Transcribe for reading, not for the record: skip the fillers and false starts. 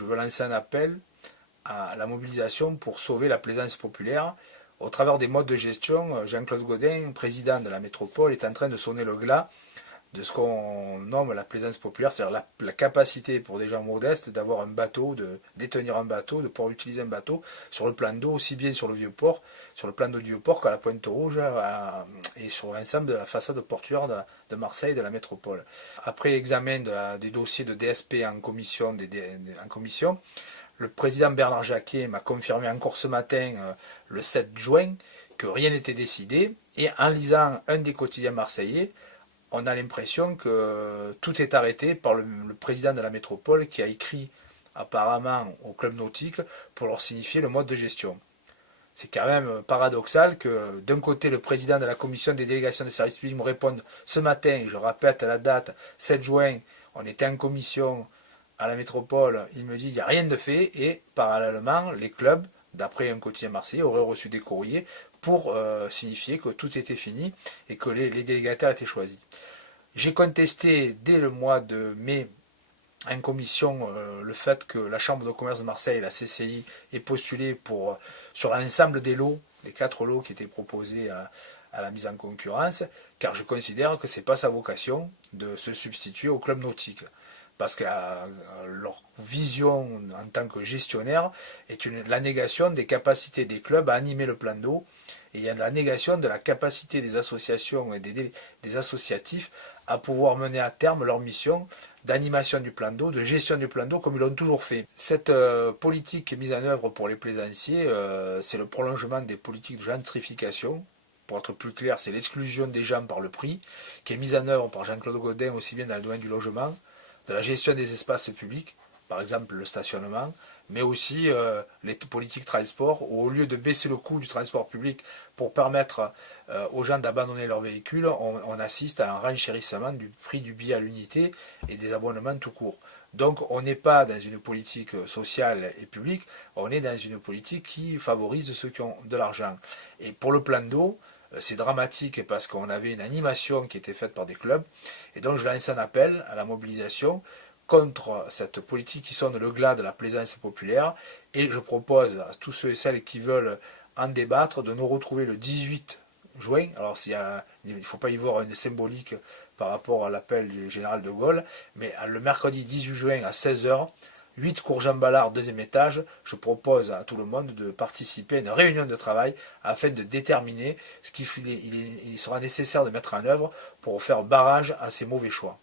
je veux lancer un appel à la mobilisation pour sauver la plaisance populaire. Au travers des modes de gestion, Jean-Claude Gaudin, président de la métropole, est en train de sonner le glas de ce qu'on nomme la plaisance populaire, c'est-à-dire la capacité pour des gens modestes d'avoir un bateau, de détenir un bateau, de pouvoir utiliser un bateau sur le plan d'eau, aussi bien sur le Vieux-Port, sur le plan d'eau du Vieux-Port qu'à la Pointe-Rouge et sur l'ensemble de la façade portuaire de Marseille, de la métropole. Après examen des dossiers de DSP en commission, le président Bernard Jacquet m'a confirmé encore ce matin, le 7 juin, que rien n'était décidé. Et en lisant un des quotidiens marseillais, on a l'impression que tout est arrêté par le président de la métropole qui a écrit apparemment au club nautique pour leur signifier le mode de gestion. C'est quand même paradoxal que d'un côté le président de la commission des délégations des services publics me réponde ce matin, je répète la date, 7 juin, on était en commission à la métropole, il me dit il n'y a rien de fait et parallèlement les clubs, d'après un quotidien marseillais, auraient reçu des courriers pour signifier que tout était fini et que les délégataires étaient choisis. J'ai contesté dès le mois de mai en commission le fait que la Chambre de commerce de Marseille et la CCI aient postulé sur l'ensemble des lots, les 4 lots qui étaient proposés à la mise en concurrence, car je considère que ce n'est pas sa vocation de se substituer au club nautique. Parce que leur vision en tant que gestionnaire est la négation des capacités des clubs à animer le plan d'eau, et il y a la négation de la capacité des associations et des associatifs à pouvoir mener à terme leur mission d'animation du plan d'eau, de gestion du plan d'eau comme ils l'ont toujours fait. Cette politique mise en œuvre pour les plaisanciers, c'est le prolongement des politiques de gentrification. Pour être plus clair, c'est l'exclusion des gens par le prix, qui est mise en œuvre par Jean-Claude Gaudin aussi bien dans le domaine du logement, de la gestion des espaces publics, par exemple le stationnement, mais aussi les politiques transport, où au lieu de baisser le coût du transport public pour permettre aux gens d'abandonner leur véhicule, on assiste à un renchérissement du prix du billet à l'unité et des abonnements tout court. Donc on n'est pas dans une politique sociale et publique, on est dans une politique qui favorise ceux qui ont de l'argent. Et pour le plan d'eau, c'est dramatique parce qu'on avait une animation qui était faite par des clubs, et donc je lance un appel à la mobilisation contre cette politique qui sonne le glas de la plaisance populaire, et je propose à tous ceux et celles qui veulent en débattre de nous retrouver le 18 juin. Alors il ne faut pas y voir une symbolique par rapport à l'appel du général de Gaulle, mais le mercredi 18 juin à 16h, 8 cours Jean Ballard, 2e étage, je propose à tout le monde de participer à une réunion de travail afin de déterminer ce qu'il sera nécessaire de mettre en œuvre pour faire barrage à ces mauvais choix.